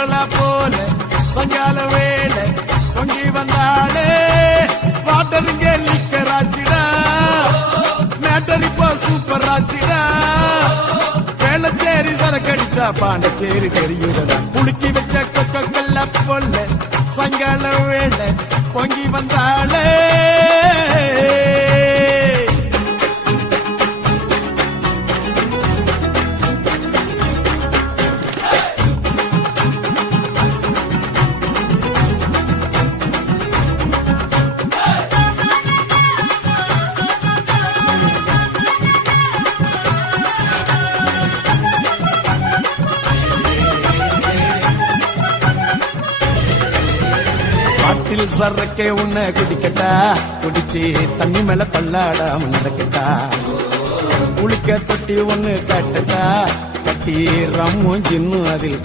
சோலா போல சங்கால வேலை பொங்கி வந்தாளே வாட்டருங்க லிக்கர் ஆச்சிடா மேட்டர் இப்போ சூப்பர் ஆச்சிடா வேளச்சேரி சரக்கடிச்சா பாண்டச்சேரி தெரியுதடா குலுக்கி வச்ச கொக்கல்ல பொல்ல சங்கால வேலை பொங்கி வந்தாளே சரக்கே உன்னை குடிக்கட்டா குடிச்சு தண்ணி மேல தள்ளாடாம நடக்கட்டா குளிக்க தொட்டி ஒண்ணு கட்டட்டா கட்டி ரம்மும் ஜின்னும் அதில்